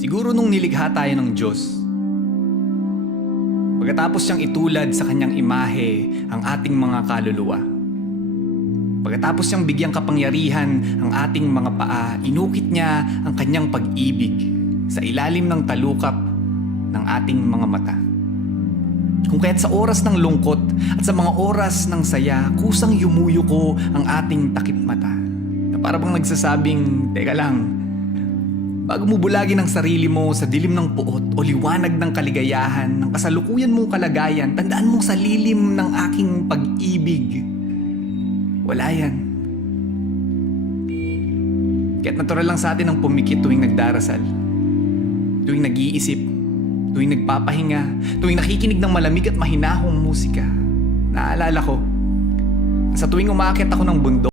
Siguro nung nilikha tayo ng Diyos, pagkatapos siyang itulad sa kanyang imahe ang ating mga kaluluwa, pagkatapos siyang bigyang kapangyarihan ang ating mga paa, inukit niya ang kanyang pag-ibig sa ilalim ng talukap ng ating mga mata. Kung kaya't sa oras ng lungkot at sa mga oras ng saya, kusang yumuyuko ang ating takip mata na para bang nagsasabing, teka lang, bago mo bulagin ang sarili mo sa dilim ng puot o liwanag ng kaligayahan, ng kasalukuyan mong kalagayan, tandaan mo sa lilim ng aking pag-ibig. Wala yan. Kaya't natural lang sa atin ang pumikit tuwing nagdarasal, tuwing nag-iisip, tuwing nagpapahinga, tuwing nakikinig ng malamig at mahinahong musika. Naalala ko, sa tuwing umaakit ako ng bundok,